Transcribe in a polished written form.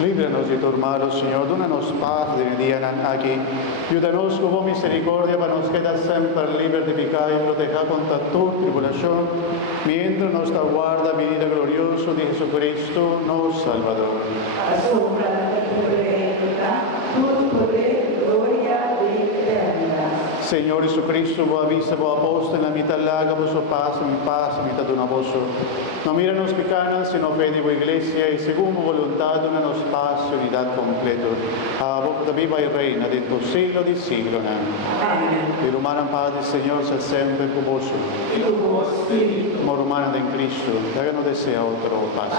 Líbranos de todo malo, Señor, dónanos paz de día aquí. Ayúdanos con misericordia para nos quedar siempre libres de pecado y proteger contra toda tribulación, mientras nos aguarda venida glorioso de Jesucristo, nuestro Salvador. Asombra tu reina, tu poder, gloria y eternidad. Señor Jesucristo, vos avisa, vos apóstol, en la mitad larga, vos paz, en mitad de una voz. No mira nos picanas, sino fe de vuestra iglesia, y según tu voluntad, donanos paz y unidad completo. A vos viva y reina de tu siglo de siglo. Amén. Y humana paz del Señor sea siempre con vos. Y tu espíritu. Como humana de Cristo, que no desea otro paz.